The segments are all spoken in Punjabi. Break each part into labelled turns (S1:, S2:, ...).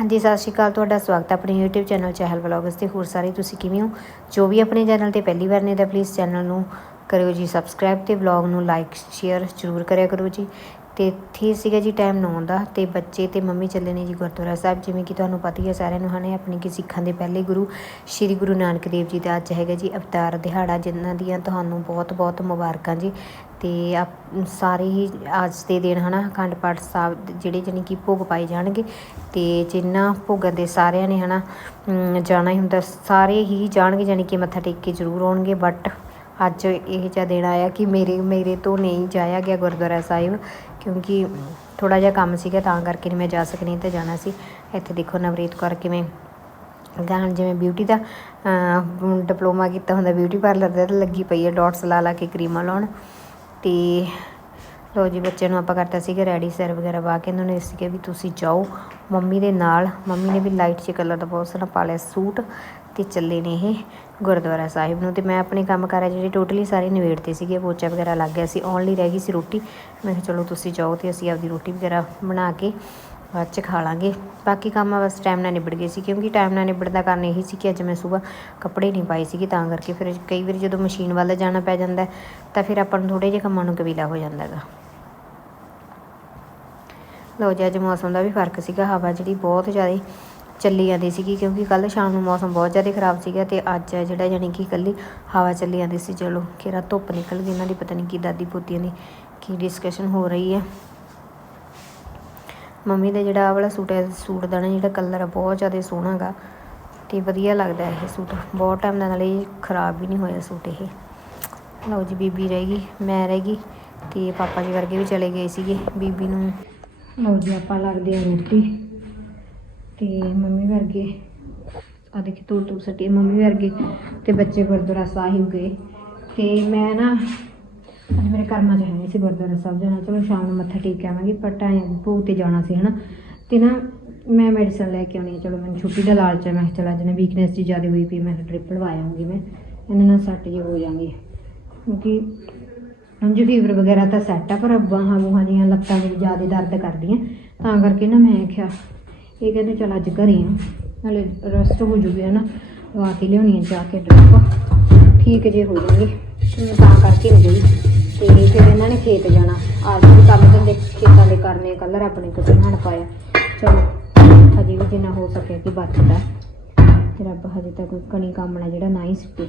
S1: ਹਾਂਜੀ, ਸਤਿ ਸ਼੍ਰੀ ਅਕਾਲ। ਤੁਹਾਡਾ ਸਵਾਗਤ ਹੈ ਆਪਣੇ YouTube ਚੈਨਲ ਚਹਿਲ ਵਲੌਗਸ ਤੇ। ਹੋਰ ਸਾਰੇ ਤੁਸੀਂ ਕਿਵੇਂ ਹੋ? ਜੋ ਵੀ ਆਪਣੇ ਚੈਨਲ ਤੇ ਪਹਿਲੀ ਵਾਰ ਨੇ ਤਾਂ ਪਲੀਜ਼ ਚੈਨਲ ਨੂੰ ਕਰਿਓ ਜੀ ਸਬਸਕ੍ਰਾਈਬ ਤੇ ਵਲੌਗ ਨੂੰ ਲਾਈਕ ਸ਼ੇਅਰ ਜ਼ਰੂਰ ਕਰਿਆ ਕਰੋ ਜੀ। ਤੇ ਇੱਥੇ ਸੀਗਾ ਜੀ ਟਾਈਮ 9 ਦਾ ਤੇ ਬੱਚੇ ਤੇ ਮੰਮੀ ਚੱਲੇ ਨੇ ਜੀ ਗੁਰਦੁਆਰਾ ਸਾਹਿਬ। ਜਿਵੇਂ ਕਿ ਤੁਹਾਨੂੰ ਪਤਾ ਹੀ ਹੈ ਸਾਰਿਆਂ ਨੂੰ ਹਨੇ ਆਪਣੀ ਕਿ ਸਿੱਖਾਂ ਦੇ ਪਹਿਲੇ ਗੁਰੂ ਸ੍ਰੀ ਗੁਰੂ ਨਾਨਕ ਦੇਵ ਜੀ ਦਾ ਅੱਜ ਹੈਗਾ ਜੀ ਅਵਤਾਰ ਦਿਹਾੜਾ, ਜਿਨ੍ਹਾਂ ਦੀਆਂ ਤੁਹਾਨੂੰ ਬਹੁਤ ਬਹੁਤ ਮੁਬਾਰਕਾਂ ਜੀ। ਅਤੇ ਆਪ- ਸਾਰੇ ਹੀ ਅੱਜ ਦੇ ਦਿਨ ਹੈ ਨਾ ਅਖੰਡ ਪਾਠ ਸਾਹਿਬ ਜਿਹੜੇ ਜਾਣੀ ਕਿ ਭੋਗ ਪਾਏ ਜਾਣਗੇ ਅਤੇ ਜਿਨ੍ਹਾਂ ਭੋਗਾਂ ਦੇ ਸਾਰਿਆਂ ਨੇ ਹੈ ਨਾ ਜਾਣਾ ਹੀ ਹੁੰਦਾ, ਸਾਰੇ ਹੀ ਜਾਣਗੇ ਜਾਣੀ ਕਿ ਮੱਥਾ ਟੇਕ ਕੇ ਜ਼ਰੂਰ ਆਉਣਗੇ ਬਟ ਅੱਜ ਇਹ ਜਿਹਾ ਦਿਨ ਆਇਆ ਕਿ ਮੇਰੇ ਮੇਰੇ ਤੋਂ ਨਹੀਂ ਜਾਇਆ ਗਿਆ ਗੁਰਦੁਆਰਾ ਸਾਹਿਬ, ਕਿਉਂਕਿ ਥੋੜ੍ਹਾ ਜਿਹਾ ਕੰਮ ਸੀਗਾ, ਤਾਂ ਕਰਕੇ ਨਹੀਂ ਮੈਂ ਜਾ ਸਕਣੀ ਤਾਂ ਜਾਣਾ ਸੀ। ਇੱਥੇ ਦੇਖੋ ਨਵਰੀਤ ਕੌਰ ਕਿਵੇਂ ਗਾਣ, ਜਿਵੇਂ ਬਿਊਟੀ ਦਾ ਡਿਪਲੋਮਾ ਕੀਤਾ ਹੁੰਦਾ ਬਿਊਟੀ ਪਾਰਲਰ ਦਾ ਤੇ ਲੱਗੀ ਪਈ ਹੈ ਡਾਟਸ ਲਾ ਲਾ ਕੇ ਕਰੀਮਾਂ ਲਾਉਣ। ਤੇ ਲੋ ਜੀ ਬੱਚੇ ਨੂੰ ਆਪਾਂ ਕਰਤਾ ਸੀਗਾ ਰੈਡੀ ਸਿਰ ਵਗੈਰਾ ਵਾ ਕੇ। ਇਹਨਾਂ ਨੂੰ ਇਸ ਸੀਗੇ ਵੀ ਤੁਸੀਂ ਜਾਓ। ਮੰਮੀ ਦੇ ਨਾਲ, ਮੰਮੀ ਨੇ ਵੀ ਲਾਈਟ ਚ ਕਲਰ ਦਾ ਬਹੁਤ ਸੋਹਣਾ ਪਾ ਲਿਆ ਸੂਟ ਤੇ ਚੱਲੇ ਨੇ ਇਹ ਗੁਰਦੁਆਰਾ ਸਾਹਿਬ ਨੂੰ। ਤੇ ਮੈਂ ਆਪਣੇ ਕੰਮ ਕਾਰ ਆ ਜਿਹੜੇ ਟੋਟਲੀ ਸਾਰੇ ਨਿਬੇੜਤੇ ਸੀਗੇ, ਪੋਚਾ ਵਗੈਰਾ ਲੱਗ ਗਿਆ ਸੀ, ਆਉਣ ਲਈ ਰਹਿ ਗਈ ਸੀ ਰੋਟੀ। ਮੈਂ ਕਿਹਾ ਚਲੋ ਤੁਸੀਂ ਜਾਓ ਤੇ ਅਸੀਂ ਆਪਦੀ ਰੋਟੀ ਵਗੈਰਾ ਬਣਾ ਕੇ ਬਾਅਦ ਚ ਖਾ ਲਾਂਗੇ। ਬਾਕੀ ਕੰਮ ਬਸ ਟਾਈਮ ਨਾਲ ਨਿਬੜ ਗਏ ਸੀ, ਕਿਉਂਕਿ ਟਾਈਮ ਨਾਲ ਨਿਬੜਨ ਦਾ ਕਾਰਨ ਇਹੀ ਸੀ ਕਿ ਅੱਜ ਮੈਂ ਸਵੇਰ ਕੱਪੜੇ ਨਹੀਂ ਪਾਏ ਸੀਗੇ, ਤਾਂ ਕਰਕੇ ਫਿਰ ਕਈ ਵਾਰੀ ਜਦੋਂ ਮਸ਼ੀਨ ਵੱਲ ਜਾਣਾ ਪੈ ਜਾਂਦਾ ਤਾਂ ਫਿਰ ਆਪਾਂ ਨੂੰ ਥੋੜੇ ਜਿਹੇ ਕੰਮਾਂ ਨੂੰ ਕਬੀਲਾ ਹੋ ਜਾਂਦਾ ਹੈਗਾ। ਲੋ ਜੀ, ਅੱਜ ਮੌਸਮ ਦਾ ਵੀ ਫ਼ਰਕ ਸੀਗਾ, ਹਵਾ ਜਿਹੜੀ ਬਹੁਤ ਜ਼ਿਆਦਾ ਚੱਲੀ ਜਾਂਦੀ ਸੀਗੀ, ਕਿਉਂਕਿ ਕੱਲ ਸ਼ਾਮ ਨੂੰ ਮੌਸਮ ਬਹੁਤ ਜ਼ਿਆਦਾ ਖਰਾਬ ਸੀਗਾ ਤੇ ਅੱਜ ਜਿਹੜਾ ਜਾਨੀ ਕਿ ਕੱਲੀ ਹਵਾ ਚੱਲੀ ਜਾਂਦੀ ਸੀ। ਚਲੋ ਕਿਰਾ ਧੁੱਪ ਨਿਕਲ ਗਈ ਇਹਨਾਂ ਦੀ ਪਤਾ ਨਹੀਂ ਕੀ ਦਾਦੀ ਪੋਤੀਆਂ ਦੀ ਕੀ ਡਿਸਕਸ਼ਨ ਹੋ ਰਹੀ ਹੈ। ਮੰਮੀ ਦਾ ਜਿਹੜਾ ਆ ਵਾਲਾ ਸੂਟ ਹੈ, ਸੂਟ ਦਾ ਨਾ ਜਿਹੜਾ ਕਲਰ ਆ, ਬਹੁਤ ਜ਼ਿਆਦਾ ਸੋਹਣਾ ਗਾ। ਤੇ ਵਧੀਆ ਲੱਗਦਾ ਇਹ ਸੂਟ। ਬਹੁਤ ਟਾਈਮ ਦਾ ਨਾਲੇ ਇਹ ਖਰਾਬ ਵੀ ਨਹੀਂ ਹੋਇਆ ਸੂਟ ਇਹ। ਲਓ ਜੀ, ਬੀਬੀ ਰਹਿ ਗਈ, ਮੈਂ ਰਹਿ ਗਈ ਤੇ ਪਾਪਾ ਜੀ ਵਰਗੇ ਵੀ ਚਲੇ ਗਏ ਸੀਗੇ। ਬੀਬੀ ਨੂੰ ਲਓ ਜੀ, ਆਪਾਂ ਲੱਗਦੇ ਆ ਰੋਟੀ ਤੇ ਮੰਮੀ ਵਰਗੇ ਆ ਦੇਖੀ ਤੂੰ ਤੂੰ ਸੱਟੀ ਮੰਮੀ ਵਰਗੇ ਤੇ ਬੱਚੇ ਗੁਰਦੁਆਰਾ ਸਾਹਿਬ ਗਏ। ਤੇ ਮੈਂ ਨਾ ਅੱਜ ਮੇਰੇ ਕਰਮਾਂ 'ਚ ਹੈ ਨਹੀਂ ਸੀ ਗੁਰਦੁਆਰਾ ਸਾਹਿਬ ਜਾਣਾ, ਚਲੋ ਸ਼ਾਮ ਨੂੰ ਮੱਥਾ ਟੇਕ ਕੇ ਆਵਾਂਗੇ ਪਰ ਟਾਈਮ ਭੋਗ ਤੇ ਜਾਣਾ ਸੀ, ਹਨਾ। ਤੇ ਨਾ ਮੈਂ ਮੈਡੀਸਨ ਲੈ ਕੇ ਆਉਣੀ ਹੈ ਚਲੋ ਮੈਨੂੰ ਛੁੱਟੀ ਦਾ ਲਾਲਚ ਹੈ ਮੈਂ ਕਿਹਾ ਚਲ ਅੱਜ ਨਾ ਵੀਕਨੈਸ ਜੀ ਜ਼ਿਆਦਾ ਹੋਈ ਪਈ ਮੈਂ ਡ੍ਰਿਪ ਲਵਾ ਆਉਂਗੀ ਮੈਂ ਇਹਨਾਂ ਨਾਲ ਸੱਟ ਜੇ ਹੋ ਜਾਂਗੇ ਕਿਉਂਕਿ ਉਂਝ ਫੀਵਰ ਵਗੈਰਾ ਤਾਂ ਸੈੱਟ ਆ, ਪਰ ਬਾਹਾਂ ਬੂਹਾਂ ਦੀਆਂ ਲੱਤਾਂ ਮੇਰੀ ਜ਼ਿਆਦਾ ਦਰਦ ਕਰਦੀਆਂ, ਤਾਂ ਕਰਕੇ ਨਾ ਮੈਂ ਕਿਹਾ, ਇਹ ਕਹਿੰਦੇ ਚਲ ਅੱਜ ਘਰੇ ਆ, ਨਾਲੇ ਰੈਸਟ ਹੋ ਜੂਗੀ, ਹਨਾ। ਲਵਾ ਕੇ ਲਿਆਉਣੀ ਹੈ ਜਾ ਕੇ ਡ੍ਰਿਪ ਠੀਕ ਜੇ ਹੋ ਜਾਣਗੇ ਮੈਂ ਤਾਂ ਕਰਕੇ ਨਹੀਂ ਗਈ। ਤੇ ਫਿਰ ਇਹਨਾਂ ਨੇ ਖੇਤ ਜਾਣਾ। ਅੱਜ ਵੀ ਕੰਮ ਧੰਦੇ ਖੇਤਾਂ ਦੇ ਕਰਨੇ ਕਲਰ ਆਪਣੇ ਕੁਝ ਨਹਾਣ ਪਾਇਆ। ਚਲੋ ਹਜੇ ਵੀ ਜਿੰਨਾ ਹੋ ਸਕੇ ਕਿ ਬਚਦਾ। ਤੇ ਰੱਬ ਹਜੇ ਤੱਕ ਕੋਈ ਕਣੀ ਕੰਮ ਨਾ ਜਿਹੜਾ ਨਾ ਹੀ ਸਿੱਟੇ।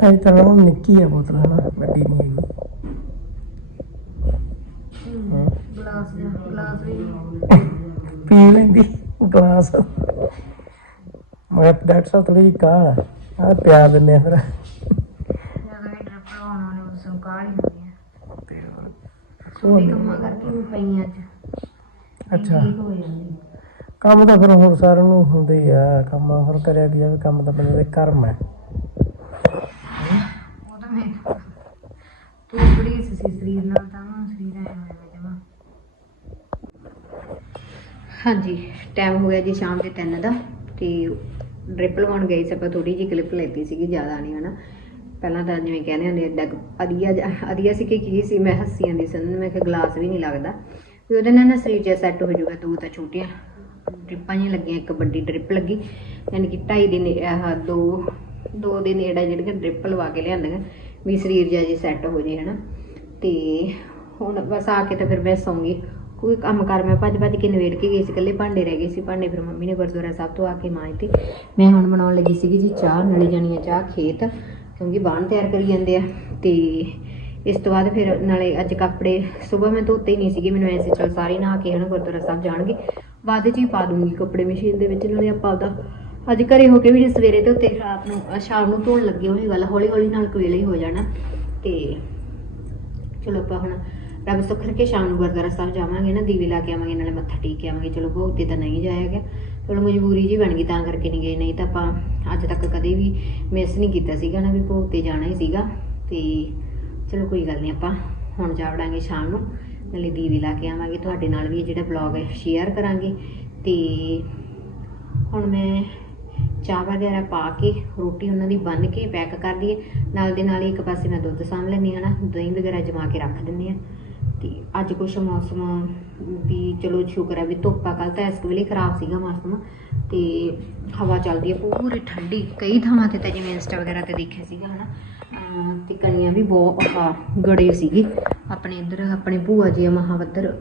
S2: ਅਜੇ ਤਾਂ ਉਹ ਨਿੱਕੀ ਹੈ ਬੋਤਲ ਹਨਾ? ਵੱਡੀ ਨਹੀਂ ਹੈਗੀ। ਹਾਂ।
S1: ਗਲਾਸ ਗਲਾਸ ਵੀ।
S2: ਪੀ ਲੈਂਦੀ ਗਲਾਸ। ਮੈਂ ਡਾਕਟਰ ਸਾਹਿਬ ਥੋੜੀ ਕਾਹ ਆ। ਪਿਆ ਦਿੰਦੇ ਆ ਫਿਰ।
S1: ਜਦੋਂ ਵੀ ਟ੍ਰਿਪ ਲਾਉਣ ਵਾਲੇ ਉਸ ਨੂੰ ਕਾਹਲੀ ਹੁੰਦੀ ਹੈ
S2: ਤੇ ਹੋਰ।
S1: ਸੋਹਣੀ ਕੰਮਾਂ ਕਰਕੇ ਵੀ ਪਈ ਅੱਜ।
S2: ਅੱਛਾ।
S1: ਠੀਕ ਹੋ ਜਾਂਦੀ।
S2: ਕੰਮ ਤਾਂ ਫਿਰ ਹੁਣ ਸਾਰਿਆਂ ਨੂੰ ਹੁੰਦੇ ਆ। ਕੰਮ ਹੋਰ ਕਰਿਆ ਗਿਆ ਵੀ ਕੰਮ ਤਾਂ ਬੰਦੇ ਦੇ ਕਰਮ ਹੈ
S1: ਉਹ ਤਾਂ ਮੈਂ ਤੂੰ ਬੜੀ ਸੀ ਸਰੀਰ ਨਾਲ ਤਾਂ ਨਾ ਸਰੀਰ ਆਇਆ ਹੋਇਆ ਜਮਾ ਹਾਂਜੀ ਟਾਈਮ ਹੋ ਗਿਆ ਜੀ ਸ਼ਾਮ ਦੇ 3 ਦਾ ਤੇ ਡ੍ਰਿਪ ਲਵਾਉਣ ਗਈ ਸੀ ਆਪਾਂ ਥੋੜੀ ਜਿਹੀ ਕਲਿੱਪ ਲੈਤੀ ਸੀਗੀ, ਜ਼ਿਆਦਾ ਨਹੀਂ ਹਨਾ। ਪਹਿਲਾਂ ਤਾਂ ਜਿਵੇਂ ਕਹਿੰਦੇ ਹੁੰਦੇ ਆ, ਡੱਗ ਅਧੀਆ ਜਿਹਾ- ਅਧੀਆ ਸੀ ਕਿ ਕੀ ਸੀ, ਮੈਂ ਹੱਸੀ ਜਾਂਦੀ ਸੀ ਉਹਨੂੰ, ਮੈਂ ਕਿਹਾ ਗਲਾਸ ਵੀ ਨਹੀਂ ਲੱਗਦਾ। ਵੀ ਉਹਦੇ ਨਾਲ ਨਾ ਸਰੀਰ ਜਿਹਾ ਸੈੱਟ ਹੋ ਜਾਊਗਾ, ਦੋ ਤਾਂ ਛੋਟੀਆਂ ਡ੍ਰਿਪਾਂ ਜਿਹੀਆਂ ਲੱਗੀਆਂ, ਇੱਕ ਵੱਡੀ ਡ੍ਰਿਪ ਲੱਗੀ, ਯਾਨੀ ਕਿ ਢਾਈ ਦੇ ਆਹ ਦੋ ਦੋ ਦੇ ਨੇੜੇ ਜਿਹੜੀਆਂ ਡ੍ਰਿਪ ਲਵਾ ਕੇ ਲਿਆਂਦੀਆਂ, ਵੀ ਸਰੀਰ ਜਿਹਾ ਜੀ ਸੈੱਟ ਹੋ ਜੇ ਹਨਾ। ਤੇ ਹੁਣ ਬਸ ਆ ਕੇ ਤਾਂ ਫਿਰ ਮੈਂ ਸੌਂਗੀ ਕੋਈ ਕੰਮ ਕਰ, ਮੈਂ ਭੱਜ ਭੱਜ ਕੇ ਨਵੇੜ ਕੇ ਗਈ ਸੀ, ਇਕੱਲੇ ਭਾਂਡੇ ਰਹਿ ਗਏ ਸੀ, ਭਾਂਡੇ ਫਿਰ ਮੰਮੀ ਨੇ ਗੁਰਦੁਆਰਾ ਸਾਹਿਬ ਤੋਂ ਆ ਕੇ ਮਾਂਜਤੇ ਮੈਂ ਹੁਣ ਬਣਾਉਣ ਲੱਗੀ ਸੀਗੀ ਜੀ ਚਾਹ, ਨਲੀ ਜਾਣੀ ਆ ਚਾਹ, ਖੇਤ, ਕਿਉਂਕਿ ਬਾਣ ਤਿਆਰ ਕਰੀ ਜਾਂਦੇ ਆ। ਤੇ ਇਸ ਤੋਂ ਬਾਅਦ ਫਿਰ ਨਾਲੇ ਅੱਜ ਕੱਪੜੇ, ਸਵੇਰ ਮੈਂ ਧੋਤੇ ਹੀ ਨਹੀਂ ਸੀਗੇ, ਮੈਨੂੰ ਐਸੇ ਚਲ ਸਾਰੇ ਨਹਾ ਕੇ ਹਨਾ ਗੁਰਦੁਆਰਾ ਸਾਹਿਬ ਜਾਣਗੇ। ਬਾਅਦ ਚ ਹੀ ਪਾ ਦੂੰਗੀ ਕੱਪੜੇ ਮਸ਼ੀਨ ਦੇ ਵਿੱਚ, ਨਾਲੇ ਆਪਾਂ ਆਪਦਾ ਅੱਜ ਘਰੇ ਹੋ ਕੇ ਵੀ ਸਵੇਰੇ ਸਵੇਰੇ ਉੱਤੇ ਰਾਤ ਨੂੰ ਸ਼ਾਮ ਨੂੰ ਧੋਣ ਲੱਗੇ ਹੋਈ ਗੱਲ ਹੌਲੀ ਹੌਲੀ ਨਾਲ ਕਵੇਲੇ ਹੀ ਹੋ ਜਾਣਾ। ਤੇ ਚਲੋ ਆਪਾਂ ਹੁਣ ਰੱਬ ਸੁੱਖ ਰੱਖੇ ਸ਼ਾਮ ਨੂੰ ਗੁਰਦੁਆਰਾ ਸਾਹਿਬ ਜਾਵਾਂਗੇ ਨਾ, ਦੀਵੇ ਲਾ ਕੇ ਆਵਾਂਗੇ, ਨਾਲੇ ਮੱਥਾ ਟੇਕ ਕੇ ਆਵਾਂਗੇ। ਚਲੋ ਭੋਗ ਤੇ ਤਾਂ ਨਹੀਂ ਜਾਇਆ ਗਿਆ। ਚਲੋ ਮਜਬੂਰੀ ਜੀ ਬਣ ਗਈ ਤਾਂ ਕਰਕੇ ਨਹੀਂ ਗਏ। ਨਹੀਂ ਤਾਂ ਆਪਾਂ ਅੱਜ ਤੱਕ ਕਦੇ ਵੀ ਮਿਸ ਨਹੀਂ ਕੀਤਾ ਸੀਗਾ ਨਾ, ਵੀ ਭੋਗ ਤੇ ਜਾਣਾ ਹੀ ਸੀਗਾ। ਤੇ ਚਲੋ ਕੋਈ ਗੱਲ ਨਹੀਂ, ਆਪਾਂ ਹੁਣ ਜਾ ਵੜਾਂਗੇ ਸ਼ਾਮ ਨੂੰ। ਨਾਲੇ ਦੀਵੇ ਲਾ ਕੇ ਆਵਾਂਗੇ। ਤੁਹਾਡੇ ਨਾਲ ਵੀ ਇਹ ਜਿਹੜਾ ਵਲੌਗ ਹੈ ਸ਼ੇਅਰ ਕਰਾਂਗੇ। ਤੇ ਹੁਣ ਮੈਂ ਚਾਹ ਵਗੈਰਾ ਪਾ ਕੇ, ਰੋਟੀ ਉਹਨਾਂ ਦੀ ਬੰਨ ਕੇ ਪੈਕ ਕਰ ਦਈਏ। ਨਾਲ ਦੇ ਨਾਲ ਹੀ ਇੱਕ ਪਾਸੇ ਮੈਂ ਦੁੱਧ ਸਾਂਭ ਲੈਂਦੀ ਹਾਂ ਨਾ, ਦਹੀਂ ਵਗੈਰਾ ਜਮਾ ਕੇ ਰੱਖ ਦਿੰਦੀ ਹਾਂ। ਤੇ ਅੱਜ ਕੁਛ ਮੌਸਮ, ਵੀ ਚਲੋ ਸ਼ੁਕਰ ਹੈ ਵੀ ਧੁੱਪਾ ਕੱਲ ਤਾਂ ਇਸ ਵੇਲੇ ਖਰਾਬ ਸੀਗਾ ਮੌਸਮ ਤੇ ਹਵਾ ਚੱਲਦੀ ਹੈ ਪੂਰੀ ਠੰਡੀ। ਕਈ ਥਾਵਾਂ ਤੇ ਤਾਂ ਜਿਵੇਂ ਇੰਸਟਾ ਵਗੈਰਾ ਤੇ ਦੇਖਿਆ ਸੀਗਾ ਹਨਾ ਅਮ ਤੇ ਕਣੀਆਂ ਵੀ ਬਹੁਤ ਆਹ ਗੜੇ ਸੀਗੇ। ਆਪਣੇ ਇੱਧਰ, ਆਪਣੇ ਭੂਆ ਜੀ ਆ ਮਹਾਵੱਦਰ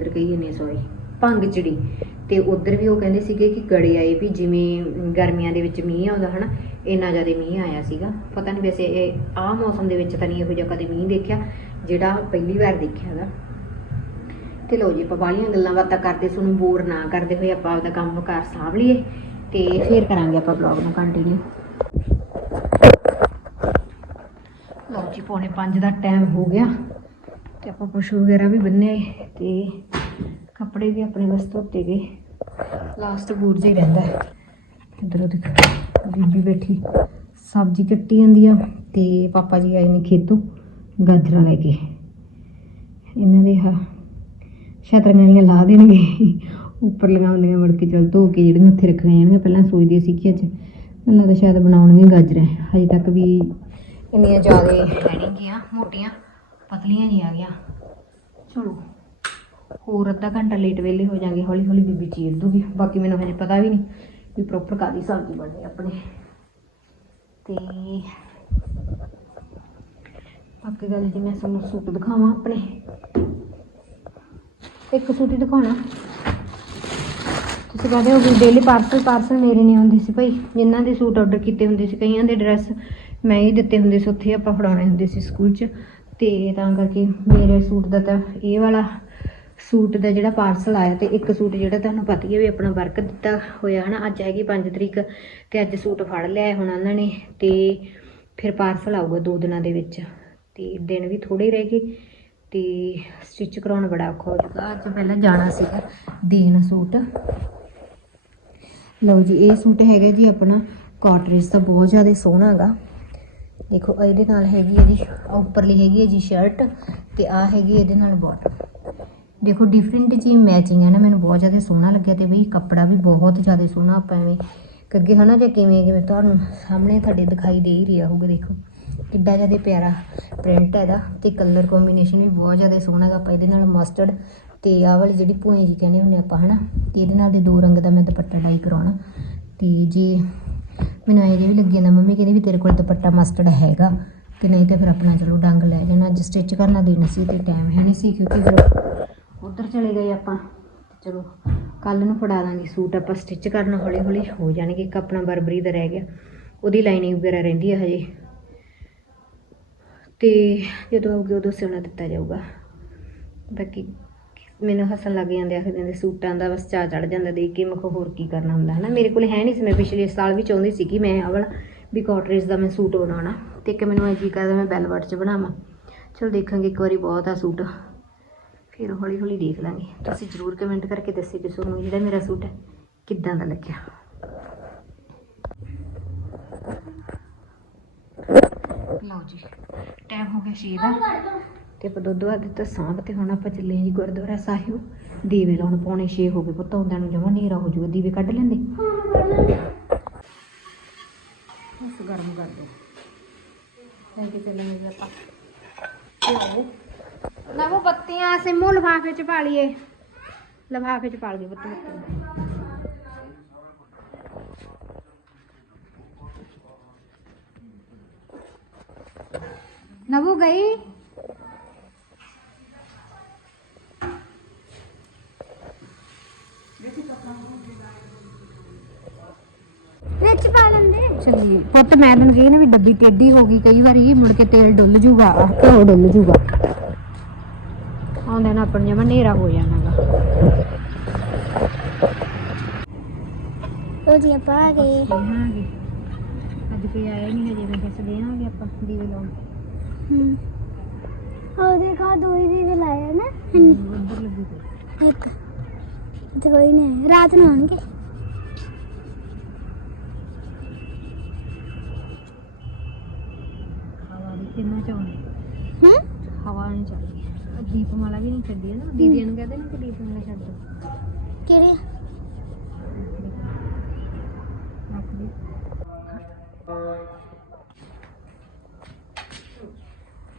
S1: ਕਹੀ ਕਹੀਏ ਨੇ ਸੌਰੀ ਭੰਗ ਚਿੜੀ ਤੇ ਉਧਰ ਵੀ ਉਹ ਕਹਿੰਦੇ ਸੀਗੇ ਕਿ ਗੜੇ ਆਏ ਵੀ ਜਿਵੇਂ ਗਰਮੀਆਂ ਦੇ ਵਿੱਚ ਮੀਂਹ ਆਉਂਦਾ ਹਨਾ, ਇੰਨਾ ਜ਼ਿਆਦਾ ਮੀਂਹ ਆਇਆ ਸੀਗਾ। ਪਤਾ ਨਹੀਂ ਵੈਸੇ ਇਹ ਆਹ ਮੌਸਮ ਦੇ ਵਿੱਚ ਤਾਂ ਨਹੀਂ ਇਹੋ ਜਿਹਾ ਕਦੇ ਮੀਂਹ ਦੇਖਿਆ। ਜਿਹੜਾ ਪਹਿਲੀ ਵਾਰ ਦੇਖਿਆ ਹੈਗਾ। ਤੇ ਲੋ ਜੀ, ਆਪਾਂ ਬਾਹਲੀਆਂ ਗੱਲਾਂ ਬਾਤਾਂ ਕਰਦੇ ਤੁਹਾਨੂੰ ਬੋਰ ਨਾ ਕਰਦੇ ਹੋਏ ਆਪਾਂ ਆਪਦਾ ਕੰਮ ਵਕਾਰ ਸਾਂਭ ਲਈਏ ਤੇ ਫੇਰ ਕਰਾਂਗੇ ਆਪਾਂ ਬਲੌਗ ਨੂੰ ਕੰਟੀਨਿਊ ਲਓ ਜੀ, ਪੌਣੇ 5 ਦਾ ਟਾਈਮ ਹੋ ਗਿਆ ਤੇ ਆਪਾਂ ਪਸ਼ੂ ਵਗੈਰਾ ਵੀ ਬੰਨੇ ਤੇ ਕੱਪੜੇ ਵੀ ਆਪਣੇ ਬਸ ਧੋਤੇ ਗਏ। ਲਾਸਟ ਬੂਰ ਹੀ ਰਹਿੰਦਾ ਹੈ। ਇਧਰੋਂ ਦੇਖ, ਬੀਬੀ ਬੈਠੀ, ਸਬਜ਼ੀ ਕੱਟੀ ਜਾਂਦੀ ਆ ਤੇ ਪਾਪਾ ਜੀ ਆਏ ਨੇ ਖੇਤੋਂ। ਗਾਜਰਾਂ ਲੈ ਕੇ। ਇਹਨਾਂ ਦੇ ਹਾ ਛਤਰੀਆਂ ਜੀਆਂ ਲਾ ਦੇਣਗੇ। ਉੱਪਰ ਲਗਾਉਂਦੀਆਂ ਮੁੜ ਕੇ ਚਲ ਧੋ ਕੇ ਜਿਹੜੀਆਂ ਉੱਥੇ ਰੱਖੀਆਂ ਜਾਣਗੀਆਂ ਪਹਿਲਾਂ ਸੋਚਦੀ ਸੀ ਕਿ ਅੱਜ ਮੈਨੂੰ ਲੱਗਦਾ ਸ਼ਾਇਦ ਬਣਾਉਣਗੇ ਗਾਜਰਾਂ। ਹਜੇ ਤੱਕ ਵੀ ਇੰਨੀਆਂ ਜ਼ਿਆਦਾ ਹੈ ਨਹੀਂ ਗੀਆਂ ਮੋਟੀਆਂ, ਪਤਲੀਆਂ ਜੀ ਆ ਗਿਆ ਚਲੋ, ਹੋਰ ਅੱਧਾ ਘੰਟਾ ਲੇਟ ਵੇਲੇ ਹੋ ਜਾਾਂਗੇ ਹੌਲੀ ਹੌਲੀ ਬੀਬੀ ਚੀਰ ਦੂਗੀ। ਬਾਕੀ ਮੈਨੂੰ ਹਜੇ ਪਤਾ ਵੀ ਨਹੀਂ ਵੀ ਪ੍ਰੋਪਰ ਕਾਦੀ ਸਬਜ਼ੀ ਬਣਨੀ ਆਪਣੇ। ਤੇ ਬਾਕੀ ਗੱਲ ਜੀ ਮੈਂ ਤੁਹਾਨੂੰ ਸੂਟ ਦਿਖਾਵਾਂ ਆਪਣੇ। ਇੱਕ ਸੂਟ ਹੀ ਦਿਖਾਉਣਾ। ਤੁਸੀਂ ਕਹਿੰਦੇ ਹੋ ਵੀ ਡੇਲੀ ਪਾਰਸਲ ਪਾਰਸਲ ਮੇਰੇ ਨਹੀਂ ਆਉਂਦੇ ਸੀ ਭਾਈ। ਜਿਨ੍ਹਾਂ ਦੇ ਸੂਟ ਆਰਡਰ ਕੀਤੇ ਹੁੰਦੇ ਸੀ, ਕਈਆਂ ਦੇ ਡਰੈਸ ਮੈਂ ਹੀ ਦਿੱਤੇ ਹੁੰਦੇ ਸੀ, ਉੱਥੇ ਆਪਾਂ ਫੜਾਉਣੇ ਹੁੰਦੇ ਸੀ ਸਕੂਲ 'ਚ। ਤੇ ਤਾਂ ਕਰਕੇ ਮੇਰੇ ਸੂਟ ਦਾ ਤਾਂ ਇਹ ਵਾਲਾ ਸੂਟ ਦਾ ਜਿਹੜਾ ਪਾਰਸਲ ਆਇਆ ਤੇ ਇੱਕ ਸੂਟ ਜਿਹੜਾ ਤੁਹਾਨੂੰ ਪਤਾ ਹੀ ਹੈ ਵੀ ਆਪਣਾ ਵਰਕ ਦਿੱਤਾ ਹੋਇਆ ਹਨਾ। ਅੱਜ ਹੈਗੀ 5 ਤਰੀਕ, ਤੇ ਅੱਜ ਸੂਟ ਫੜ ਲਿਆ ਹੈ ਹੁਣ ਉਹਨਾਂ ਨੇ ਤੇ ਫਿਰ ਪਾਰਸਲ ਆਊਗਾ ਦੋ ਦਿਨਾਂ ਦੇ ਵਿੱਚ। ਤੇ ਦਿਨ ਵੀ ਥੋੜੇ ਰਹਿ ਗਏ ਤੇ ਸਟਿਚ ਕਰਾਉਣ ਬੜਾ ਔਖਾ ਹੋ ਜਾਊਗਾ ਅੱਜ ਪਹਿਲਾਂ ਜਾਣਾ ਸੀਗਾ ਦੇਣ ਸੂਟ। ਲਓ ਜੀ, ਇਹ ਸੂਟ ਹੈਗਾ ਜੀ ਆਪਣਾ ਕਾਟਰੇਜ ਦਾ, ਬਹੁਤ ਜ਼ਿਆਦਾ ਸੋਹਣਾ ਹੈਗਾ। ਦੇਖੋ, ਇਹਦੇ ਨਾਲ ਹੈਗੀ ਹੈ ਜੀ ਉੱਪਰਲੀ ਹੈਗੀ ਹੈ ਜੀ ਸ਼ਰਟ ਤੇ ਆ ਹੈਗੀ ਇਹਦੇ ਨਾਲ ਬਾਟਮ ਦੇਖੋ ਡਿਫਰੈਂਟ ਜੀ ਮੈਚਿੰਗ ਹੈ ਨਾ, ਮੈਨੂੰ ਬਹੁਤ ਜ਼ਿਆਦਾ ਸੋਹਣਾ ਲੱਗਿਆ ਤੇ ਬਈ ਕੱਪੜਾ ਵੀ ਬਹੁਤ ਜ਼ਿਆਦਾ ਸੋਹਣਾ ਆਪਾਂ ਐਵੇਂ ਕਿਉਂਕਿ ਹਨਾ, ਜੇ ਕਿਵੇਂ ਕਿਵੇਂ ਤੁਹਾਨੂੰ ਸਾਹਮਣੇ ਤੁਹਾਡੇ ਦਿਖਾਈ ਦੇ ਹੀ ਰਿਹਾ ਹੋਊਗਾ, ਦੇਖੋ। ਕਿੱਡਾ ਜ਼ਿਆਦਾ ਪਿਆਰਾ ਪ੍ਰਿੰਟ ਹੈ ਹੈਗਾ ਤੇ ਕਲਰ ਕੰਬੀਨੇਸ਼ਨ ਵੀ ਬਹੁਤ ਜ਼ਿਆਦਾ ਸੋਹਣਾ ਹੈਗਾ ਆਪਾਂ ਇਹਦੇ ਨਾਲ ਮਸਟਰਡ ਤੇ ਆਹ ਵਾਲੀ ਜਿਹੜੀ ਭੂਏ ਜੀ ਕਹਿੰਦੇ ਹੁੰਦੇ ਆਪਾਂ ਹਨਾ, ਤੇ ਇਹਦੇ ਨਾਲ ਦੇ ਦੋ ਰੰਗ ਦਾ ਮੈਂ ਦੁਪੱਟਾ ਡਾਈ ਕਰਾਉਣਾ। ਤੇ ਜੇ ਮੈਨੂੰ ਇਹ ਵੀ ਲੱਗਿਆ ਨਾ ਮੰਮੀ ਕਹਿੰਦੀ ਵੀ ਤੇਰੇ ਕੋਲ ਦੁਪੱਟਾ ਮਸਟਰਡ ਹੈਗਾ, ਤੇ ਨਹੀਂ ਤੇ ਫਿਰ ਆਪਣਾ ਚਲੋ ਡੰਗ ਲੈ ਜਾਣਾ, ਅੱਜ ਸਟਿਚ ਕਰਨਾ ਦੇਣਾ ਸੀ ਤੇ ਟਾਈਮ ਹੈ ਨਹੀਂ ਸੀ ਕਿਉਂਕਿ ਫਿਰ ਉੱਧਰ ਚਲੇ ਗਏ ਆਪਾਂ। ਚਲੋ ਕੱਲ ਨੂੰ ਫੜਾ ਦਾਂਗੇ ਸੂਟ, ਆਪਾਂ ਸਟਿਚ ਕਰਨਾ ਹੌਲੀ ਹੌਲੀ ਹੋ ਜਾਣਗੇ ਇੱਕ ਆਪਣਾ ਬਰਬਰੀ ਦਾ ਰਹਿ ਗਿਆ। ਉਹਦੀ ਲਾਈਨਿੰਗ ਵਗੈਰਾ ਰਹਿੰਦੀ ਹੈ ਹਜੇ। ਤੇ ਜਦੋਂ ਆਉਗੇ ਉਦੋਂ ਸਿਉਣਾ ਦਿੱਤਾ ਜਾਊਗਾ। ਬਾਕੀ ਮੈਨੂੰ ਹੱਸਣ ਲੱਗ ਜਾਂਦੇ ਆਖਦੇ ਜਾਂਦੇ ਸੂਟਾਂ ਦਾ ਬਸ ਚਾਅ ਚੜ ਜਾਂਦਾ ਦੇਖ ਕੇ, ਮੈਂ ਕਿਹਾ ਹੋਰ ਕੀ ਕਰਨਾ ਹੁੰਦਾ, ਹਨਾ? ਮੇਰੇ ਕੋਲ ਹੈ ਨਹੀਂ ਸੀ, ਮੈਂ ਪਿਛਲੇ ਸਾਲ ਵੀ ਚਾਹੁੰਦੀ ਸੀ ਕਿ ਮੈਂ ਆਹ ਵੀ ਕਾਟਰੇਜ ਦਾ ਮੈਂ ਸੂਟ ਬਣਾਉਣਾ। ਤੇ ਕਿ ਮੈਨੂੰ ਇਹ ਜੀ ਕਰਦਾ ਮੈਂ ਬੈਲਵਟ 'ਚ ਬਣਾਵਾਂ। ਚਲ ਦੇਖਾਂਗੇ ਇੱਕ ਵਾਰੀ ਬਹੁਤ ਆ ਸੂਟ। ਫਿਰ ਹੌਲੀ ਹੌਲੀ ਦੇਖ ਲਾਂਗੇ। ਤੁਸੀਂ ਜ਼ਰੂਰ ਕਮੈਂਟ ਕਰਕੇ ਦੱਸਿਓ ਕਿ ਤੁਹਾਨੂੰ ਜਿਹੜਾ ਮੇਰਾ ਸੂਟ ਹੈ, ਕਿੱਦਾਂ ਦਾ ਲੱਗਿਆ? ਲਓ ਜੀ। ਟਾਈਮ ਹੋ ਗਿਆ ਛੇ ਦਾ। ਤੇ ਆਪਾਂ ਦੁੱਧ ਵਾ ਦਿੱਤਾ ਸਾਂਭ ਤੇ ਹੁਣ ਆਪਾਂ ਚੱਲੇ ਜੀ ਗੁਰਦੁਆਰਾ ਸਾਹਿਬ। ਦੀਵੇ ਲਾਉਣ ਪੌਣੇ 6 ਹੋ ਗਏ ਪੁੱਤ ਆਉਂਦਿਆਂ ਨੂੰ ਜਮਾ ਹਨੇਰਾ ਹੋ ਜਾਊਗਾ ਦੀਵੇ ਕੱਢ ਲੈਂਦੇ। ਬਸ ਗਰਮ ਕਰ ਦੋ। ਲੈ ਕੇ ਚੱਲਾਂਗੇ ਆਪਾਂ। ਲਿਆਓ ਨਾ ਉਹ ਬੱਤੀਆਂ ਸਿਮੂ ਲਫਾਫੇ ਚ ਪਾ ਲਈਏ। ਲਫਾਫੇ ਚ ਪਾ ਲਈਏ ਬੱਤੀ ਬੱਤੀ ਨਵੂ ਗਈ
S3: ਵਿੱਚ ਪਾ ਲੈਂਦੇ।
S1: ਚੱਲੀਏ ਪੁੱਤ ਮੈਂ ਤੈਨੂੰ ਕਹੀ ਨਾ ਵੀ ਡੱਬੀ ਟੇਢੀ ਹੋ ਗਈ ਕਈ ਵਾਰੀ ਮੁੜ ਕੇ ਤੇਲ ਡੁੱਲ ਜੂਗਾ ਆਹ ਘਿਓ ਡੁੱਲ ਜੂਗਾ ਆਉਂਦੇ ਨਾ ਆਪਣ ਜਮਾ ਹਨੇਰਾ ਹੋ ਜਾਣਾਗਾ।
S3: ਲੋ ਜੀ ਆਪਾਂ ਆ ਗਏ।
S1: ਅੱਜ ਕੋਈ ਆਇਆ ਨਹੀਂ ਹਜੇ ਮੈਂ ਕਿਹਾ ਦੇਹਾਂਗੇ ਆਪਾਂ ਦੀਵੇ ਲਾਉਣ।
S3: ਉਹ ਦੇਖਾ ਦੋ ਹੀ ਦੀਵੇ ਲਾਏ ਆ ਨਾ। ਇੱਕ ਤੇ ਕੋਈ ਨਹੀਂ। ਰਾਤ ਨੂੰ ਆਉਣਗੇ।
S1: ਹਵਾ ਵੀ ਕਿੰਨਾ ਚਾਉਂਦੀ
S3: ਹੂੰ?
S1: ਹਵਾ ਨਹੀਂ ਆਹ ਦੀਪਮਾਲਾ ਵੀ ਨਹੀਂ ਛੱਡੀ ਨਾ। ਦੀਦੀਆਂ ਨੂੰ ਕਹਦੇ ਨਾ ਕਿ ਦੀਪਮਾਲਾ ਛੱਡ ਦੋ।
S3: ਕਿਹੜੇ
S1: ਰੱਖ ਦੇ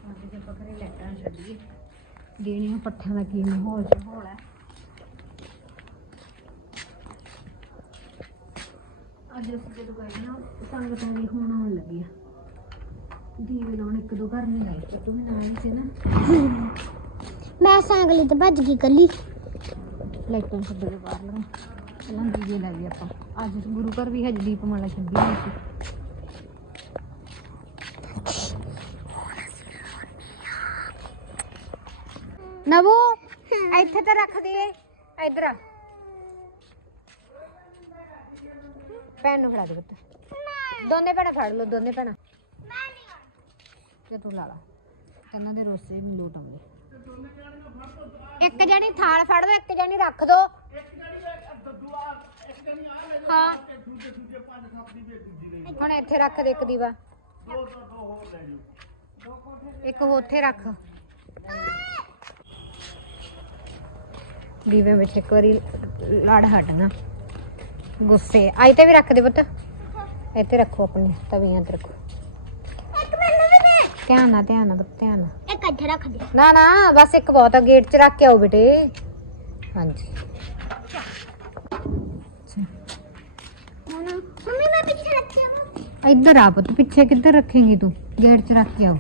S1: ਅੱਜ ਜੇ ਆਪਾਂ ਛੱਡੀਏ ਦੇਣੀਆਂ ਪੱਠਿਆਂ ਦਾ ਕੀ ਮਾਹੌਲ ਮਾਹੌਲ ਹੈ। ਅੱਜ ਅਸੀਂ ਜਦੋਂ ਗਏ ਨਾ ਸੰਗਤਾਂ ਦੀ ਹੁਣ ਆਉਣ ਲੱਗੀ ਆ। ਦੀਵੇ ਲਾਉਣ ਇੱਕ ਦੋ ਘਰ ਨਹੀਂ ਲਾਈ ਤੇ ਤੂੰ ਵੀ ਨਾਲ ਹੀ ਸੀ ਨਾ।
S3: ਮੈਂ ਸਾਂਗਲੀ ਤੇ ਭੱਜ ਗਈ ਕੱਲੀ
S1: ਲਾਈਟਾਂ ਛੱਡ ਕੇ ਬਾਹਰ ਲਗਾ ਪਹਿਲਾਂ ਦੀਵੇ ਲਾ ਗਏ ਆਪਾਂ। ਅੱਜ ਗੁਰੂ ਘਰ ਵੀ ਹਜ ਦੀਪਮਾਲਾ ਛੱਡੀ ਹੋਈ ਸੀ। ਨਵੂ ਇੱਥੇ ਤਾਂ ਰੱਖ ਦੇ ਇੱਧਰ ਆ ਭੈਣ ਨੂੰ ਫੜਾ ਦੇ ਪੁੱਤ ਦੋਨੇ ਭੈਣਾਂ ਫੜ ਲਓ ਦੋਨੇ ਭੈਣਾਂ ਤੇ ਤੂੰ ਲਾ ਲਾ ਕੰਨਾਂ ਦੇ ਰੋਸੇ ਨਹੀਂ ਲੋਟ ਆਉਂਦੇ ਇੱਕ ਜਣੀ ਥਾਲ ਫੜ ਲਓ ਇੱਕ ਜਣੀ ਰੱਖ ਦੋ ਹਾਂ ਹੁਣ ਇੱਥੇ ਰੱਖ ਦੇ ਇੱਕ ਦੀਵਾ ਇੱਕ ਹੋਰ ਉੱਥੇ ਰੱਖ ਦੀਵੇ ਵਿੱਚ ਇੱਕ ਵਾਰੀ ਲੜ ਹਟਣਾ। ਗੁੱਸੇ। ਆਈ ਤੇ ਵੀ ਰੱਖ ਦੇ ਪੁੱਤ। ਇੱਥੇ ਰੱਖੋ ਆਪਣੇ ਤਵੀਆਂ ਤੇ ਰੱਖੋ।
S3: ਇੱਕ ਮੈਨੂੰ ਵੀ ਦੇ
S1: ਧਿਆਨ ਨਾਲ ਧਿਆਨ ਨਾਲ ਪੁੱਤ, ਧਿਆਨ ਨਾਲ।
S3: ਇੱਕ ਇੱਥੇ ਰੱਖ ਦੇ।
S1: ਨਾ ਨਾ ਬਸ ਇੱਕ ਬਹੁਤ ਆ ਗੇਟ 'ਚ ਰੱਖ ਕੇ ਆਓ ਬੇਟੇ। ਹਾਂਜੀ।
S3: ਹੁਣ ਮੰਮੀ ਮੈਂ ਪਿੱਛੇ ਰੱਖਿਆ ਵਾ।
S1: ਇੱਧਰ ਆ ਪੁੱਤ ਪਿੱਛੇ ਕਿੱਧਰ ਰੱਖੇਂਗੀ ਤੂੰ? ਗੇਟ 'ਚ ਰੱਖ ਕੇ ਆਓ।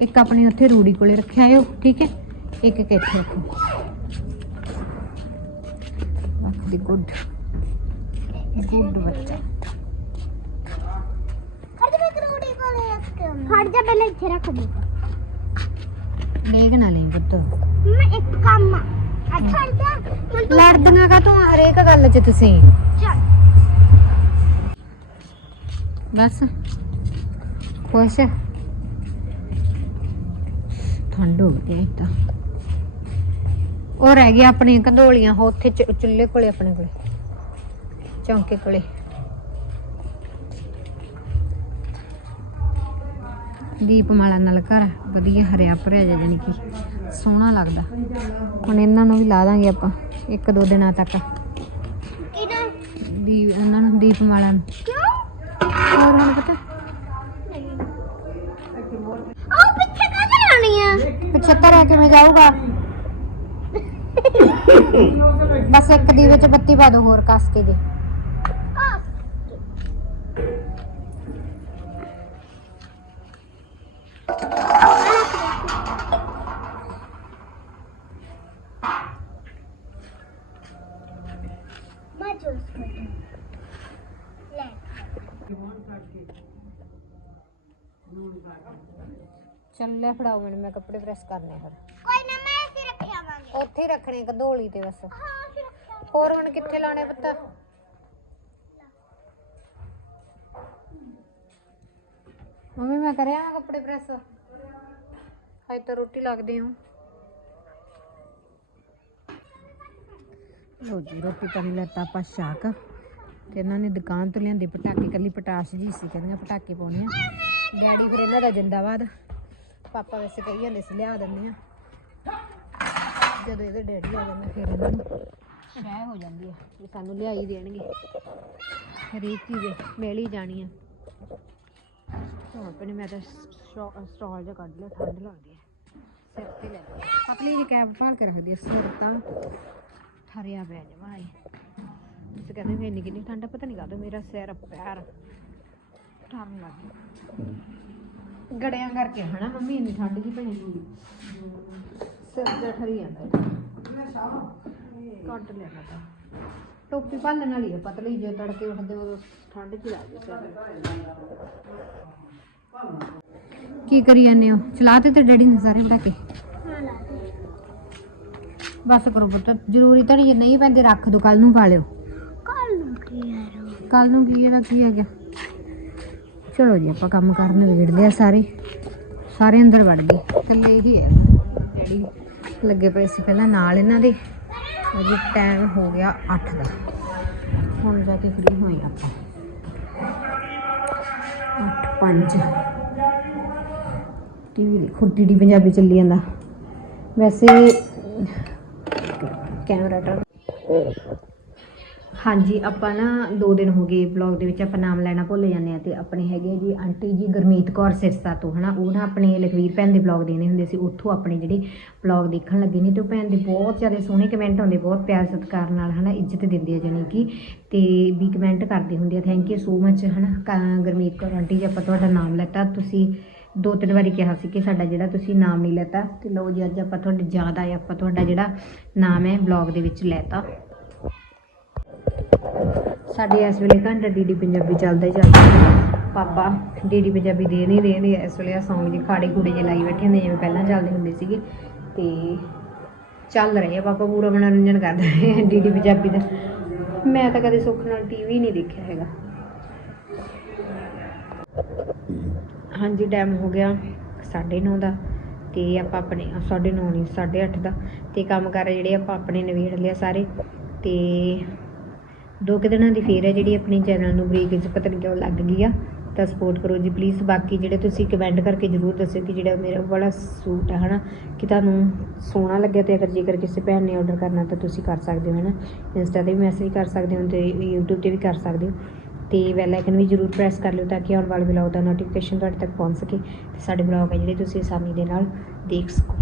S1: ਇੱਕ ਆਪਣੀ ਉੱਥੇ ਰੂੜੀ ਕੋਲੇ ਰੱਖਿਆ ਆਇਓ ਠੀਕ ਹੈ ਇੱਕ ਇੱਕ ਇੱਥੇ ਰੱਖੋ। ਦੀ ਗੁੱਡ। ਗੁੱਡ ਬੱਚਾ।
S3: ਖੜ ਜਾ ਕਰੋੜੀ ਕੋਲੇ ਰੱਖ ਕੇ। ਖੜ ਜਾ ਪਹਿਲਾਂ ਇੱਥੇ ਰੱਖ ਦੇ।
S1: ਡੇਗ ਨਾ ਲਈ ਪੁੱਤ।
S3: ਮੈਂ ਇੱਕ ਕੰਮ ਆ। ਅੱਛਾ ਜਾ।
S1: ਲੜਦੀਆਂ ਕਾ ਤੂੰ ਹਰੇਕ ਗੱਲ 'ਚ ਤੁਸੀਂ।
S3: ਚੱਲ।
S1: ਬਸ। ਖੁਸ਼। ਠੰਡ ਹੋ ਗਈ ਤਾਂ ਉਹ ਰਹਿ ਗਿਆ ਆਪਣੀਆਂ ਕੰਧੋਲੀਆਂ ਉਹ ਉੱਥੇ ਚੁ- ਚੁੱਲ੍ਹੇ ਕੋਲੇ ਆਪਣੇ ਕੋਲੇ ਚੌਂਕੇ ਕੋਲੇ। ਦੀਪਮਾਲਾ ਨਾਲ ਘਰ ਵਧੀਆ ਹਰਿਆ ਭਰਿਆ ਜਿਹਾ ਜਾਨੀ ਕਿ ਸੋਹਣਾ ਲੱਗਦਾ। ਹੁਣ ਇਹਨਾਂ ਨੂੰ ਵੀ ਲਾ ਦਾਂਗੇ ਆਪਾਂ ਇੱਕ ਦੋ ਦਿਨਾਂ ਤੱਕ।
S3: ਕਿਹਨਾਂ
S1: ਦੀ ਉਹਨਾਂ ਨੂੰ ਦੀਪਮਾਲਾ ਨੂੰ।
S3: ਕਿਉਂ?
S1: ਹੋਰ ਹੁਣ ਪਤਾ?
S3: ਉਹ ਪਿੱਛੇ ਕਾਹਦੇ ਲਾਣੀ ਆ?
S1: 75 ਕਿਵੇਂ ਜਾਊਗਾ। ਬਸ ਇੱਕ ਦੀਵੇ ਚ ਬੱਤੀ ਪਾ ਦੋ, ਹੋਰ ਕੱਸ ਕੇ ਦੇ। ਚੱਲ ਲੈ ਫੜਾਓ ਮੈਨੂੰ, ਮੈਂ ਕੱਪੜੇ ਪ੍ਰੈਸ ਕਰਨੇ ਫਿਰ
S3: ਕੋਈ ਨਾ ਮੈਂ ਇੱਥੇ ਰੱਖਿਆ ਵਾਂਗੇ
S1: ਹੀ ਰੱਖਣੇ ਕਧੋਲੀ ਤੇ ਬਸ। ਹੋਰ ਹੁਣ ਕਿੱਥੇ ਲਾਉਣੇ ਪੁੱਤ? ਮੰਮੀ, ਮੈਂ ਕਰਿਆ ਨਾ ਕੱਪੜੇ ਪ੍ਰੈਸ? ਅੱਜ ਤਾਂ ਰੋਟੀ ਲੱਗਦੀ ਹਾਂ। ਰੋਜ਼ੀ ਰੋਟੀ ਪਾਣੀ ਲੈਤਾ ਆਪਾਂ ਛਾਕ ਤੇ ਇਹਨਾਂ ਨੇ ਦੁਕਾਨ ਤੋਂ ਲਿਆਂਦੇ ਪਟਾਕੇ ਕੱਲੀ ਪਟਾਸ਼ ਜੀ ਸੀ, ਕਹਿੰਦੀਆਂ ਪਟਾਕੇ ਪਾਉਣੇ ਆ। ਡੈਡੀ ਫਿਰ ਇਹਨਾਂ ਦਾ ਜਿੰਦਾਬਾਦ। ਪਾਪਾ ਵੈਸੇ ਕਹੀ ਜਾਂਦੇ ਸੀ, ਲਿਆ ਦਿੰਦੇ ਆ। ਜਦੋਂ ਇਹਦੇ ਡੈਡੀ ਆ ਜਾਂਦੇ ਫਿਰ ਇਹਨਾਂ ਨੂੰ ਸ਼ਹਿ ਹੋ ਜਾਂਦੀ ਆ ਵੀ ਸਾਨੂੰ ਲਿਆਈ ਦੇਣਗੇ। ਹਰੇਕ ਚੀਜ਼ ਮਿਲ ਹੀ ਜਾਣੀ ਆ। ਹੁਣ ਆਪਣੇ ਮੈਂ ਤਾਂ ਸਟਾਲ ਜਿਹਾ ਕੱਢ ਲਿਆ ਠੰਡ ਲੱਗਦੀ ਹੈ ਸਿਰ ਤੇ ਲੈ ਲਿਆ। ਪਤਲੀ ਜਿਹੀ ਕੈਪ ਕੇ ਰੱਖਦੀ ਆ ਸਿਰ ਤਾਂ ਠਰਿਆ ਪਿਆ ਜਮਾ ਹੀ ਕਹਿੰਦੇ ਮੈਂ ਇੰਨੀ ਕਿੰਨੀ ਠੰਡ ਆ, ਪਤਾ ਨਹੀਂ ਕਾਹਦੋਂ ਮੇਰਾ ਸਿਰ ਪੈਰ ਠਰਨ ਲੱਗ ਗਿਆ। ਗੜਿਆਂ ਕਰਕੇ ਹਨਾ ਮੰਮੀ ਇੰਨੀ ਠੰਡ ਜੀ ਪਈ ਸਿਰ ਤੇ ਠਰੀ ਜਾਂਦਾ ਕੱਟ ਲਿਆ ਪਤਾ ਟੋਪੀ ਪਾਲਣ ਵਾਲੀ ਆ ਪਤਲੀ ਜੇ ਤੜਕੇ ਉੱਠਦੇ ਉਦੋਂ ਠੰਡ ਚ ਲੱਗਦੀ ਸਿਰ। ਕੀ ਕਰੀ ਜਾਂਦੇ ਹੋ? ਚਲਾਤੇ ਤੇ ਡੈਡੀ ਨੇ ਸਾਰੇ
S3: ਹਾਂ ਲਾ ਦੇ
S1: ਬਸ ਕਰੋ ਪੁੱਤ ਜ਼ਰੂਰੀ ਤਾਂ ਨਹੀਂ ਨਹੀਂ ਪੈਂਦੇ ਰੱਖ ਦੋ ਕੱਲ ਨੂੰ ਪਾ ਲਿਓ।
S3: ਕੱਲ ਨੂੰ ਕੀ ਯਾਰ
S1: ਕੱਲ ਨੂੰ ਕੀ ਇਹਦਾ ਕੀ ਹੈਗਾ? ਚਲੋ ਜੀ ਆਪਾਂ ਕੰਮ ਕਰਨ ਵੇੜਦੇ ਆ ਸਾਰੇ। ਸਾਰੇ ਅੰਦਰ ਵੜ ਗਏ ਥੱਲੇ ਹੀ ਹੈ ਡੈਡੀ ਲੱਗੇ ਪਏ ਸੀ ਪਹਿਲਾਂ ਨਾਲ ਇਹਨਾਂ ਦੇ। ਅਜੇ ਟਾਈਮ ਹੋ ਗਿਆ 8 ਦਾ। ਹੁਣ ਜਾ ਕੇ ਫ੍ਰੀ ਹੋਏ ਆਪਾਂ। 8 5 ਟੀਵੀ ਦੇਖੋ ਡੀਡੀ ਪੰਜਾਬੀ ਚੱਲੀ ਜਾਂਦਾ। ਵੈਸੇ ਕੈਮਰਾ ਟਰ ਹਾਂਜੀ, ਆਪਾਂ ਨਾ ਦੋ ਦਿਨ ਹੋ ਗਏ ਵਲੌਗ ਦੇ ਵਿੱਚ ਆਪਾਂ ਨਾਮ ਲੈਣਾ ਭੁੱਲ ਜਾਂਦੇ ਆ ਤੇ ਆਪਣੇ ਹੈਗੇ ਆ ਜੀ ਆਂਟੀ ਜੀ ਗੁਰਮੀਤ ਕੌਰ ਸਿਰਸਾ ਤੋਂ, ਹਨਾ? ਉਹ ਨਾ ਆਪਣੇ ਲਖਵੀਰ ਭੈਣ ਦੇ ਵਲੌਗ ਦੇਣੇ ਹੁੰਦੇ ਸੀ, ਉੱਥੋਂ ਆਪਣੇ ਜਿਹੜੇ ਵਲੌਗ ਦੇਖਣ ਲੱਗੇ ਨੇ ਤੇ ਉਹ ਭੈਣ ਦੇ ਬਹੁਤ ਜ਼ਿਆਦਾ ਸੋਹਣੇ ਕਮੈਂਟ ਆਉਂਦੇ, ਬਹੁਤ ਪਿਆਰ ਸਤਿਕਾਰ ਨਾਲ, ਹਨਾ, ਇੱਜ਼ਤ ਦਿੰਦੇ ਆ ਜਾਨੀ ਕਿ ਤੇ ਵੀ ਕਮੈਂਟ ਕਰਦੇ ਹੁੰਦੇ ਆ ਥੈਂਕ ਯੂ ਸੋ ਮਚ ਹਨਾ? ਕ- ਗੁਰਮੀਤ ਕੌਰ, ਆਂਟੀ ਜੀ, ਆਪਾਂ ਤੁਹਾਡਾ ਨਾਮ ਲੈਤਾ, ਤੁਸੀਂ ਦੋ ਤਿੰਨ ਵਾਰੀ ਕਿਹਾ ਸੀ ਕਿ ਸਾਡਾ ਜਿਹੜਾ ਤੁਸੀਂ ਨਾਮ ਨਹੀਂ ਲੈਤਾ, ਤੇ ਲਓ ਜੀ, ਅੱਜ ਆਪਾਂ ਤੁਹਾਡੇ ਯਾਦ ਆਇਆ ਆਪਾਂ ਤੁਹਾਡਾ ਜਿਹੜਾ ਨਾਮ ਹੈ ਵਲੌਗ ਦੇ ਵਿੱਚ ਲੈਤਾ। ਸਾਡੇ ਇਸ ਵੇਲੇ ਘੰਟਾ ਡੀਡੀ ਪੰਜਾਬੀ ਚੱਲਦਾ ਹੀ ਚੱਲਦਾ ਹੈ। ਪਾਪਾ ਡੀਡੀ ਪੰਜਾਬੀ ਦੇ ਨਹੀਂ ਰਹੇ ਨੇ ਇਸ ਵੇਲੇ ਆ ਸੌਂਗ ਜੀ ਖਾੜੇ ਖੂੜੇ ਜੇ ਲਾਈ ਬੈਠੇ ਹੁੰਦੇ, ਜਿਵੇਂ ਪਹਿਲਾਂ ਚੱਲਦੇ ਹੁੰਦੇ ਸੀਗੇ। ਤੇ ਚੱਲ ਰਹੇ ਆ ਪਾਪਾ, ਪੂਰਾ ਮਨੋਰੰਜਨ ਕਰਦੇ ਰਹੇ ਡੀਡੀ ਪੰਜਾਬੀ ਦਾ। ਮੈਂ ਤਾਂ ਕਦੇ ਸੁੱਖ ਨਾਲ ਟੀਵੀ ਨਹੀਂ ਦੇਖਿਆ ਹੈਗਾ। ਹਾਂਜੀ ਟਾਈਮ ਹੋ ਗਿਆ 9:30 ਦਾ ਤੇ ਆਪਾਂ ਆਪਣੇ 9:30 ਨਹੀਂ 8:30 ਦਾ। ਤੇ ਕੰਮ ਕਰ ਜਿਹੜੇ ਆਪਾਂ ਆਪਣੇ ਨਵੇੜ ਲਿਆ ਸਾਰੇ। ਤੇ ਦੋ ਕੁ ਦਿਨਾਂ ਦੀ ਫੇਰ ਹੈ ਜਿਹੜੀ ਆਪਣੇ ਚੈਨਲ ਨੂੰ ਬ੍ਰੇਕ ਵਿੱਚ ਪਤਾ ਨਹੀਂ ਕਿਉਂ ਲੱਗ ਗਈ ਆ, ਤਾਂ ਸਪੋਰਟ ਕਰੋ ਜੀ ਪਲੀਜ਼ ਬਾਕੀ ਜਿਹੜੇ ਤੁਸੀਂ ਕਮੈਂਟ ਕਰਕੇ ਜਰੂਰ ਦੱਸਿਓ ਕਿ ਜਿਹੜਾ ਮੇਰਾ ਵਾਲਾ ਸੂਟ ਹੈ ਹਨਾ, ਕਿ ਤੁਹਾਨੂੰ ਸੋਹਣਾ ਲੱਗਿਆ ਤੇ ਅਗਰ ਜੇਕਰ ਕਿਸੇ ਭੈਣ ਨੇ ਆਰਡਰ ਕਰਨਾ ਤਾਂ ਤੁਸੀਂ ਕਰ ਸਕਦੇ ਹੋ ਹਨਾ। ਇੰਸਟਾ ਤੇ ਵੀ ਮੈਸੇਜ ਕਰ ਸਕਦੇ ਹੋ ਤੇ YouTube ਤੇ ਵੀ ਕਰ ਸਕਦੇ ਹੋ। ਤੇ ਬੈਲ ਆਈਕਨ ਵੀ ਜਰੂਰ ਪ੍ਰੈਸ ਕਰ ਲਿਓ ਤਾਂ ਕਿ ਆਉਣ ਵਾਲੇ ਵਲੌਗ ਦਾ ਨੋਟੀਫਿਕੇਸ਼ਨ ਤੁਹਾਡੇ ਤੱਕ ਪਹੁੰਚ ਸਕੇ ਤੇ ਸਾਡੇ ਵਲੌਗ ਹੈ ਜਿਹੜੇ ਤੁਸੀਂ ਆਸਾਨੀ ਦੇ ਨਾਲ ਦੇਖ ਸਕੋ।